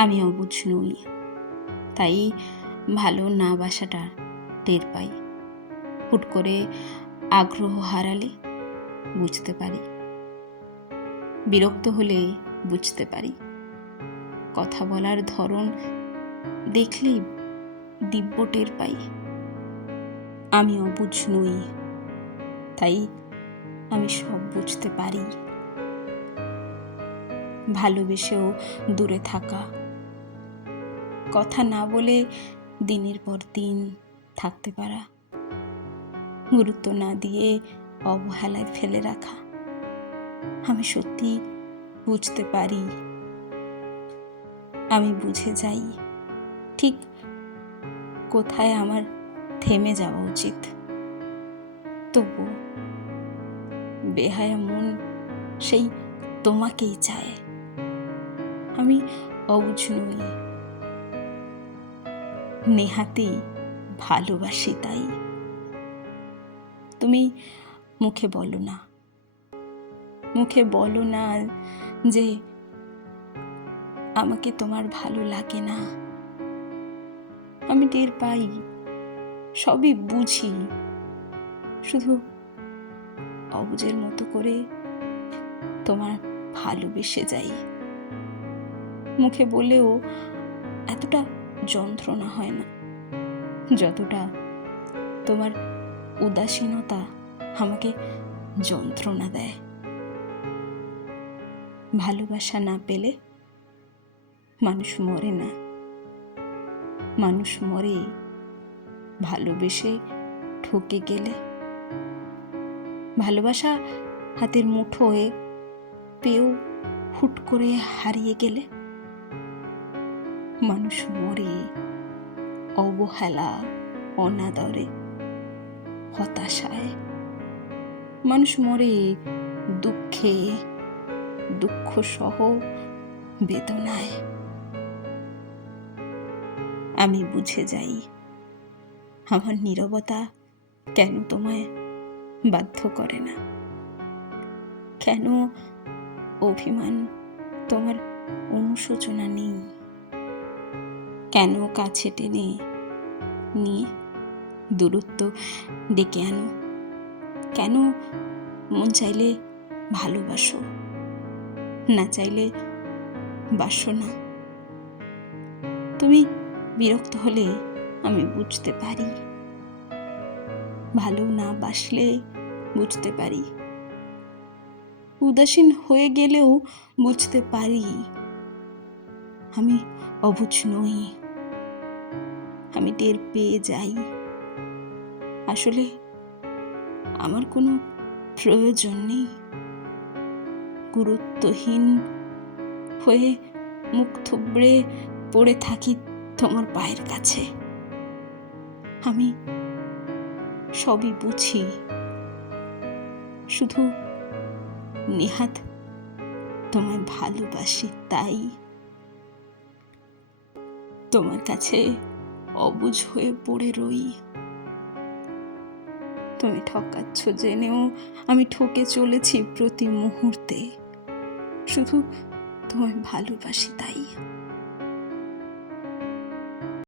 আমি অবুঝ নই, তাই ভালো না বাসাটা টের পাই। হুট করে আগ্রহ হারালে বুঝতে পারি, বিরক্ত হলে বুঝতে পারি, কথা বলার ধরন দেখলেই দিব্য টের পাই। আমি অবুঝ নই, তাই আমি সব বুঝতে পারি। ভালোবেসেও দূরে থাকা, কথা না বলে দিনের পর দিন থাকতে পারা, গুরুত্ব না দিয়ে অবহেলায় ফেলে রাখা, আমি সত্যি বুঝতে পারি। আমি বুঝে যাই ঠিক কোথায় আমার থেমে যাওয়া উচিত। তবু বেহায়া মন সেই তোমাকেই চায়। আমি অবুঝ নই, নেহাতেই ভালোবাসি তাই। তুমি মুখে বলো না, মুখে বলো না যে আমাকে তোমার ভালো লাগে না। আমি টের পাই, সবই বুঝি, শুধু অবুঝের মতো করে তোমার ভালোবেসে যাই। মুখে বলেও এতটা যন্ত্রণা হয় না যতটা তোমার উদাসীনতা আমাকে যন্ত্রণা দেয়। ভালোবাসা না পেলে মানুষ মরে না, মানুষ মরে ভালোবেসে ঠকে গেলে। ভালোবাসা হাতের মুঠোয় পেয়েও হুট করে হারিয়ে গেলে। মানুষ মরে অবহেলা, অনাদরে, হতাশায়। মানুষ মরে দুঃখে, দুঃখ সহ বেদনায়। আমি বুঝে যাই আমার নীরবতা কেন তোমায় বাধ্য করে না, কেন অভিমান তোমার অনুশোচনা নেই, কেন কাছে টেনে নিয়ে দূরত্ব ডেকে আনো, কেন মন চাইলে ভালোবাসো, না চাইলে বাসো না। তুমি বিরক্ত হলে আমি বুঝতে পারি, ভালো না বাসলে বুঝতে পারি, উদাসীন হয়ে গেলেও বুঝতে পারি। আমি অবুঝ নই, আমি টের পেয়ে যাই আসলে আমার কোনো প্রয়োজন নেই। গুরুত্বহীন হয়ে মুখ থুবড়ে পড়ে থাকি তোমার পায়ের কাছে। আমি সবই বুঝি, শুধু নেহাত তোমায় ভালোবাসি তাই। তোমার কাছে অবুঝ হয়ে পড়ে রই। তুমি ঠকাচ্ছ জেনেও আমি ঠকে চলেছি প্রতি মুহূর্তে, শুধু তোমায় ভালোবাসি তাই।